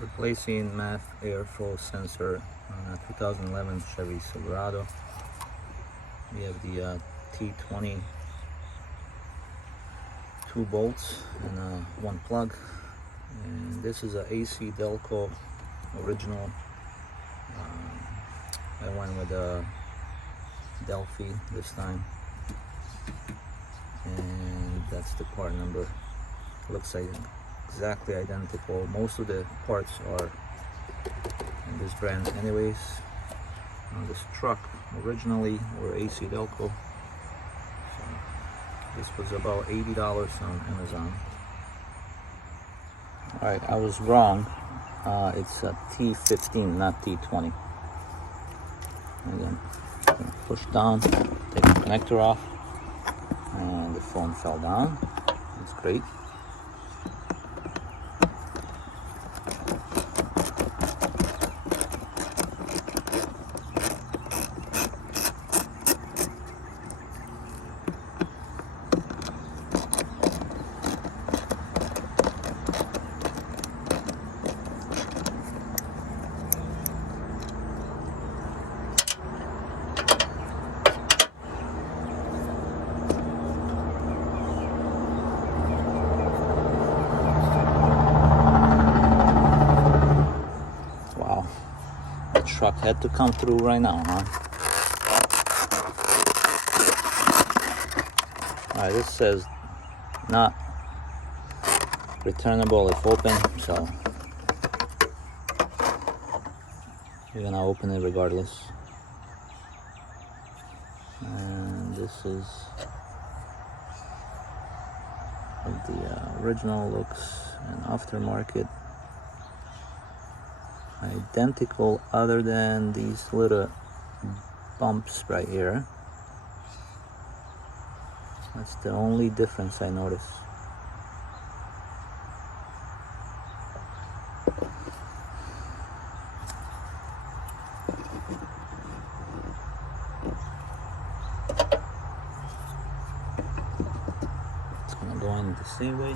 Replacing MAF airflow sensor on a 2011 Chevy Silverado. We have the T20 2 bolts and one plug, and this is a AC Delco original. I went with a Delphi this time, and that's the part number. Looks like exactly identical. Most of the parts are in this brand anyways. This truck originally were AC Delco, so this was about $80 on Amazon. Alright, I was wrong. It's a T15, not T20. Again, push down, take the connector off, and the phone fell down. That's great. The truck had to come through right now, huh? Alright, this says not returnable if open, so you're gonna open it regardless. And this is what the original looks and aftermarket. Identical other than these little bumps right here. That's the only difference I noticed. It's gonna go in the same way.